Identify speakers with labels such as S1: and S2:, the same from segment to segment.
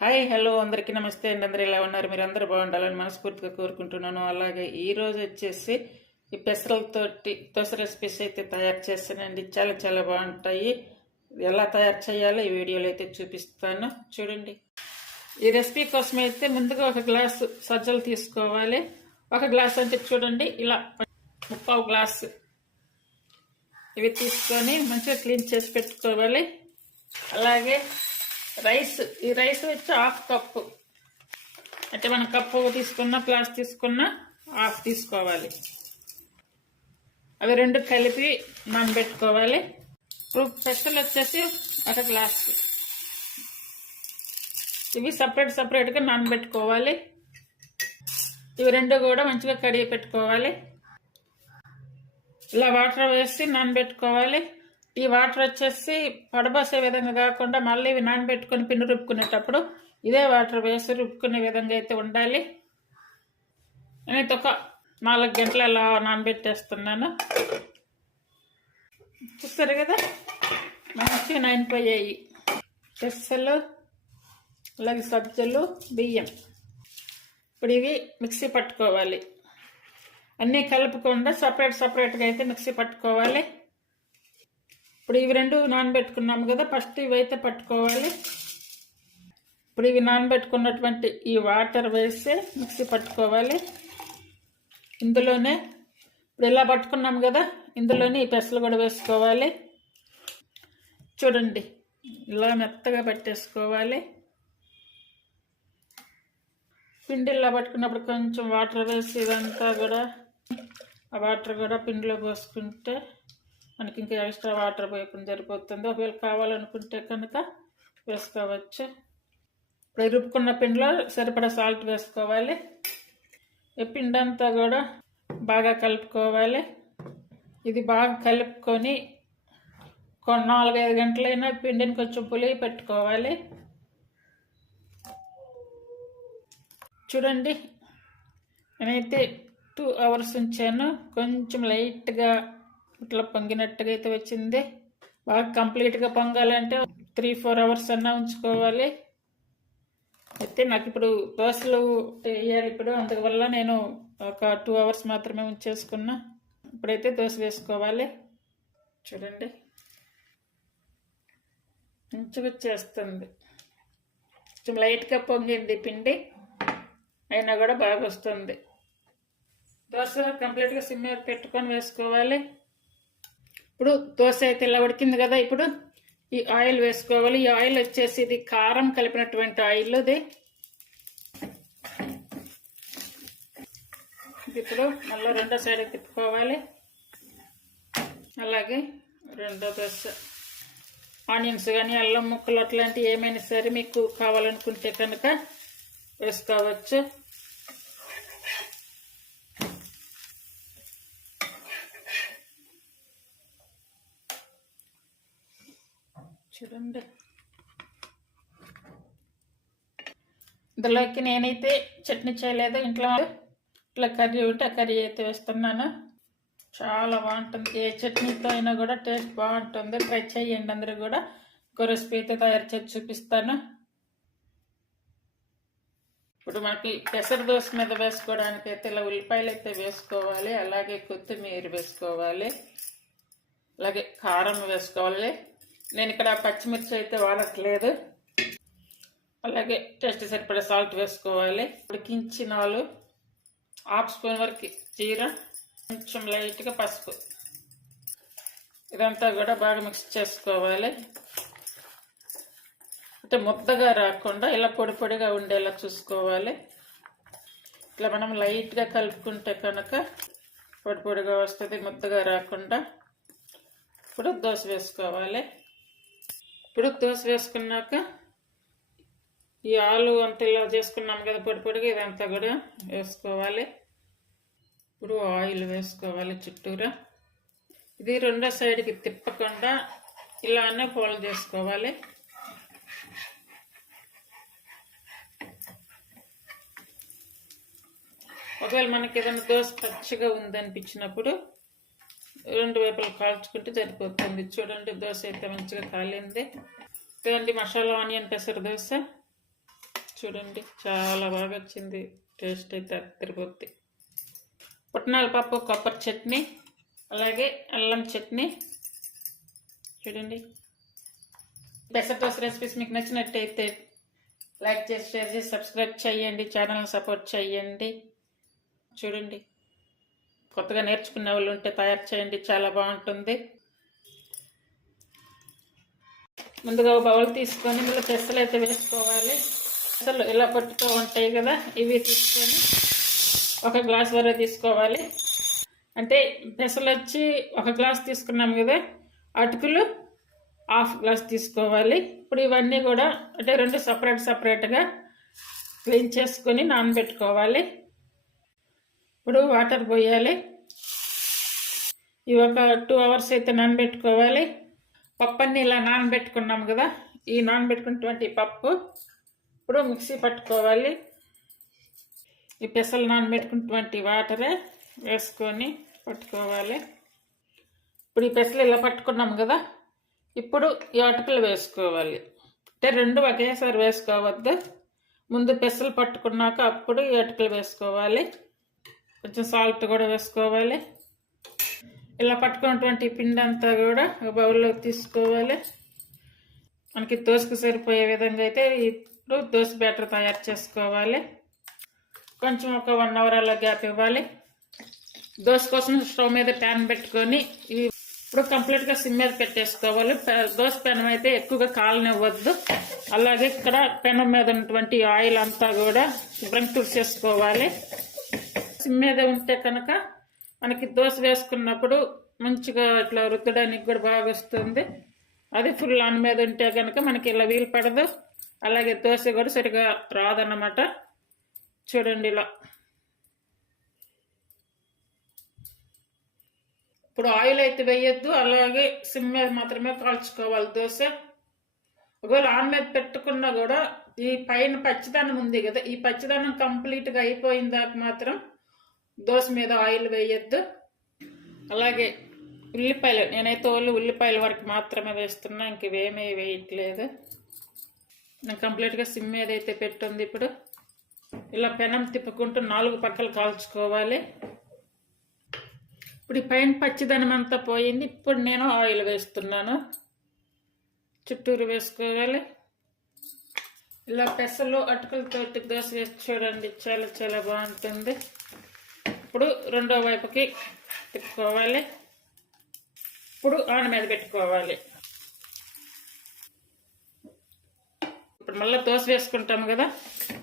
S1: Hi hello అందరికీ నమస్తే అండి. అందరూ ఎలా ఉన్నారు? మీరు అందరూ బాగుండాలని మనస్ఫూర్తిగా కోరుకుంటున్నాను. అలాగే ఈరోజు వచ్చేసి ఈ పెసరలతోటి దోశ రెసిపీస్ అయితే తయారు చేస్తానండి. చాలా చాలా బాగుంటాయి. ఎలా తయారు చేయాలో ఈ వీడియోలో అయితే చూపిస్తాను. చూడండి. ఈ రెసిపీ కోసం అయితే ముందుగా ఒక గ్లాసు సజ్జలు తీసుకోవాలి. ఒక గ్లాస్ అంటే చూడండి ఇలా ముప్పావు గ్లాసు ఇవి తీసుకొని మంచిగా క్లీన్ చేసి పెట్టుకోవాలి. అలాగే రైస్ ఈ రైస్ వచ్చి హాఫ్ కప్పు. అంటే మనం కప్పు తీసుకున్న గ్లాస్ తీసుకున్న హాఫ్ తీసుకోవాలి. అవి రెండు కలిపి నానబెట్టుకోవాలి ఇప్పుడు పెసలు వచ్చేసి ఒక గ్లాస్. ఇవి సపరేట్ సపరేట్గా నానబెట్టుకోవాలి ఇవి రెండు కూడా మంచిగా కడిగి పెట్టుకోవాలి. ఇలా వాటర్ వేసి నానబెట్టుకోవాలి ఈ వాటర్ వచ్చేసి పడబోసే విధంగా కాకుండా మళ్ళీ ఇవి నానబెట్టుకొని పిండి రుబ్బుకునేటప్పుడు ఇదే వాటర్ వేసి రుబ్బుకునే విధంగా అయితే ఉండాలి. నేనైతే ఒక నాలుగు గంటలు అలా నానబెట్టేస్తున్నాను. చూస్తారు కదా? మంచిగా నానిపోయాయి. పెసలు అలాగే సబ్జలు బియ్యం. ఇప్పుడు ఇవి మిక్సీ పట్టుకోవాలి. అన్నీ కలుపుకుండా సపరేట్ సపరేట్గా అయితే మిక్సీ పట్టుకోవాలి. ఇప్పుడు ఇవి రెండు నానబెట్టుకున్నాము కదా ఫస్ట్ ఇవి అయితే పట్టుకోవాలి. ఇప్పుడు ఇవి నానబెట్టుకున్నటువంటి ఈ వాటర్ వేసి మిక్సీ పట్టుకోవాలి. ఇందులోనే ఇప్పుడు ఇలా పట్టుకున్నాము కదా ఇందులోనే ఈ పెసలు కూడా వేసుకోవాలి. చూడండి ఇలా మెత్తగా పట్టేసుకోవాలి. పిండి ఇలా పట్టుకున్నప్పుడు కొంచెం వాటర్ వేసి ఇదంతా కూడా ఆ వాటర్ కూడా పిండిలో పోసుకుంటే మనకి ఇంకా ఎక్స్ట్రా వాటర్ పోయకుండా సరిపోతుంది. ఒకవేళ కావాలనుకుంటే కనుక వేసుకోవచ్చు. ఇప్పుడు రుబ్బుకున్న పిండిలో సరిపడా సాల్ట్ వేసుకోవాలి. ఈ పిండి అంతా కూడా బాగా కలుపుకోవాలి. ఇది బాగా కలుపుకొని కొన్ని నాలుగైదు గంటలైనా పిండిని కొంచెం పులి పెట్టుకోవాలి. చూడండి నేనైతే టూ అవర్స్ ఉంచాను. కొంచెం లైట్గా ఇట్లా పొంగినట్టుగా అయితే వచ్చింది. బాగా కంప్లీట్గా పొంగాలంటే త్రీ ఫోర్ అవర్స్ అన్నా ఉంచుకోవాలి. అయితే నాకు ఇప్పుడు దోశలు వేయాలి ఇప్పుడు. అందువల్ల నేను ఒక టూ అవర్స్ మాత్రమే ఉంచేసుకున్నా. ఇప్పుడైతే దోశ వేసుకోవాలి. చూడండి. మంచిగా వచ్చేస్తుంది. కొంచెం లైట్గా పొంగింది పిండి. అయినా కూడా బాగా వస్తుంది. దోశ కంప్లీట్గా సిమ్ మీద పెట్టుకొని వేసుకోవాలి. ఇప్పుడు దోశ అయితే ఇలా ఉడికింది కదా ఇప్పుడు. ఈ ఆయిల్ వేసుకోవాలి. ఈ ఆయిల్ వచ్చేసి ఇది కారం కలిపినటువంటి ఆయిల్ ఇది. ఇది ఇప్పుడు మళ్ళీ రెండో సైడ్ తిప్పుకోవాలి. అలాగే రెండో దోశ. ఆనియన్స్ కానీ అల్లం ముక్కలు అట్లాంటివి ఏమైనా సరే మీకు కావాలనుకుంటే కనుక వేసుకోవచ్చు. చూడండి. ఇందులోకి నేనైతే చట్నీ చేయలేదు. ఇంట్లో ఇట్లా కర్రీ ఉంటే ఆ కర్రీ అయితే వేస్తున్నాను. చాలా బాగుంటుంది. ఏ చట్నీతో అయినా కూడా టేస్ట్ బాగుంటుంది. ట్రై చేయండి అందరూ కూడా. ఇంకో రెసిపీ అయితే తయారు చేసి చూపిస్తాను. ఇప్పుడు మనకి పెసర దోశ మీద వేసుకోవడానికి అయితే ఇలా ఉల్లిపాయలు అయితే వేసుకోవాలి. అలాగే కొత్తిమీర వేసుకోవాలి. అలాగే కారం వేసుకోవాలి. నేను ఇక్కడ పచ్చిమిర్చి అయితే వాడట్లేదు. అలాగే టేస్ట్ సరిపడే సాల్ట్ వేసుకోవాలి. ఉడికించినాలు హాఫ్ స్పూన్ వరకు జీర కొంచెం లైట్గా పసుపు. ఇదంతా కూడా బాగా మిక్స్ చేసుకోవాలి. అంటే ముద్దగా రాకుండా ఇలా పొడి పొడిగా ఉండేలా చూసుకోవాలి. ఇట్లా మనం లైట్గా కలుపుకుంటే కనుక పొడి పొడిగా వస్తుంది ముద్దగా రాకుండా. ఇప్పుడు దోశ వేసుకోవాలి. ఇప్పుడు దోశ వేసుకున్నాక ఈ ఆలు అంత ఇలా చేసుకున్నాం కదా పొడి పొడిగా ఇదంతా కూడా వేసుకోవాలి. ఇప్పుడు ఆయిల్ వేసుకోవాలి చుట్టూరా. ఇది రెండో సైడ్కి తిప్పకుండా ఇలానే ఫోల్డ్ చేసుకోవాలి. ఒకవేళ మనకి ఏదైనా దోశ పచ్చిగా ఉందనిపించినప్పుడు రెండు వైపులు కాల్చుకుంటే సరిపోతుంది. చూడండి దోశ అయితే మంచిగా కాలింది. ఇదండి మసాలా ఆనియన్ పెసర దోశ. చూడండి చాలా బాగా వచ్చింది. టేస్ట్ అయితే తిరిగిపోద్ది పుట్నాల పప్పు కొబ్బరి చట్నీ అలాగే అల్లం చట్నీ. చూడండి. పెసర దోశ రెసిపీస్ మీకు నచ్చినట్టయితే లైక్ చేసి షేర్ చేసి సబ్స్క్రైబ్ చేయండి. ఛానల్ని సపోర్ట్ చేయండి. చూడండి. కొత్తగా నేర్చుకునే వాళ్ళు ఉంటే తయారు చేయండి చాలా బాగుంటుంది. ముందుగా ఒక బౌల్ తీసుకొని ఇందులో పెసలు అయితే వేసుకోవాలి. పెసలు ఇలా పట్టుతూ ఉంటాయి కదా ఇవి తీసుకొని ఒక గ్లాస్ వరకు తీసుకోవాలి. అంటే పెసలు వచ్చి ఒక గ్లాస్ తీసుకున్నాం కదా అటుకులు హాఫ్ గ్లాస్ తీసుకోవాలి. ఇప్పుడు ఇవన్నీ కూడా అంటే రెండు సపరేట్ సపరేట్గా క్లీన్ చేసుకొని నానబెట్టుకోవాలి. ఇప్పుడు వాటర్ పోయాలి. ఇవి ఒక టూ అవర్స్ అయితే నానబెట్టుకోవాలి. పప్పు ఇలా నానబెట్టుకున్నాం కదా ఈ నానబెట్టుకున్నటువంటి పప్పు ఇప్పుడు మిక్సీ పట్టుకోవాలి. ఈ పెసలు నానబెట్టుకున్నటువంటి వాటరే వేసుకొని పట్టుకోవాలి. ఇప్పుడు ఈ పెసలు ఇలా పట్టుకున్నాం కదా ఇప్పుడు ఈ అటుకులు వేసుకోవాలి. అంటే రెండు ఒకేసారి వేసుకోవద్దు. ముందు పెసలు పట్టుకున్నాక అప్పుడు ఈ అటుకులు వేసుకోవాలి. కొంచెం సాల్ట్ కూడా వేసుకోవాలి. ఇలా పట్టుకున్నటువంటి పిండి అంతా కూడా ఒక బౌల్లో తీసుకోవాలి. మనకి దోశకు సరిపోయే విధంగా అయితే ఇప్పుడు దోశ బ్యాటర్ తయారు చేసుకోవాలి. కొంచెం ఒక వన్ అవర్ అలా గ్యాప్ ఇవ్వాలి. దోశ కోసం స్టవ్ మీద ప్యాన్ పెట్టుకొని ఇవి ఇప్పుడు కంప్లీట్గా సిమ్ మీద పెట్టేసుకోవాలి. పె- దోశ పెనం అయితే ఎక్కువగా కాలనివ్వద్దు. అలాగే ఇక్కడ పెనం మీద ఉన్నటువంటి ఆయిల్ అంతా కూడా శుభ్రం తుడిచేసుకోవాలి. సిమ్ మీద ఉంటే కనుక మనకి దోశ వేసుకున్నప్పుడు మంచిగా ఇట్లా రుద్దడానికి కూడా బాగా వస్తుంది. అది ఫుల్ ఆన్ మీద ఉంటే కనుక మనకి ఇలా వీలు పడదు. అలాగే దోశ కూడా సరిగా రాదన్నమాట. చూడండి ఇలా. ఇప్పుడు ఆయిల్ అయితే వేయొద్దు అలాగే సిమ్ మీద మాత్రమే కాల్చుకోవాలి దోశ. ఒకవేళ ఆన్ మీద పెట్టుకున్నా కూడా ఈ పైన పచ్చిదనం ఉంది కదా ఈ పచ్చిదనం కంప్లీట్గా అయిపోయిన దాకా మాత్రం దోశ మీద ఆయిల్ వేయొద్దు. అలాగే ఉల్లిపాయలు నేనైతే ఓన్లీ ఉల్లిపాయల వరకు మాత్రమే వేస్తున్నా ఇంక ఇవేమీ వేయట్లేదు. నేను కంప్లీట్గా సిమ్ మీద అయితే పెట్టుంది ఇప్పుడు ఇలా పెనం తిప్పుకుంటూ నాలుగు పక్కలు కాల్చుకోవాలి. ఇప్పుడు ఈ పైన పచ్చిదనం అంతా పోయింది ఇప్పుడు నేను ఆయిల్ వేస్తున్నాను. చుట్టూరు వేసుకోవాలి. ఇలా పెసలు అటుకులతోటి దోశ వేసి చూడండి చాలా చాలా బాగుంటుంది. ఇప్పుడు రెండో వైపుకి తిప్పుకోవాలి ఇప్పుడు ఆన మీద పెట్టుకోవాలి. ఇప్పుడు మళ్ళీ దోశ వేసుకుంటాం కదా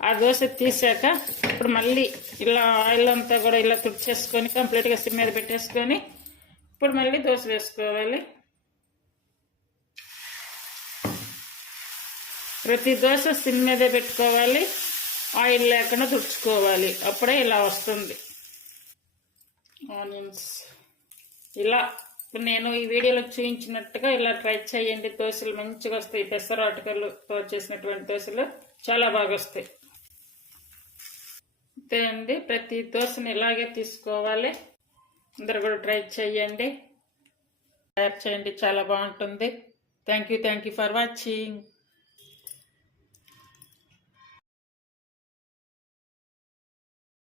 S1: ఆ దోశ తీసాక ఇప్పుడు మళ్ళీ ఇలా ఆయిల్ అంతా కూడా ఇలా తుడిచేసుకొని కంప్లీట్గా సిమ్ మీద పెట్టేసుకొని ఇప్పుడు మళ్ళీ దోశ వేసుకోవాలి. ప్రతి దోశ సిమ్ మీదే పెట్టుకోవాలి. ఆయిల్ లేకుండా తుడుచుకోవాలి. అప్పుడే ఇలా వస్తుంది. ఆనియన్స్. ఇలా ఇప్పుడు నేను ఈ వీడియోలో చూపించినట్టుగా ఇలా ట్రై చేయండి. దోశలు మంచిగా వస్తాయి. పెసర అటుకలతో చేసినటువంటి దోశలు చాలా బాగా వస్తాయి. అంతే అండి. ప్రతి దోశని ఇలాగే తీసుకోవాలి. అందరు కూడా ట్రై చేయండి. తయారు చేయండి. చాలా బాగుంటుంది. Thank you. Thank you for watching.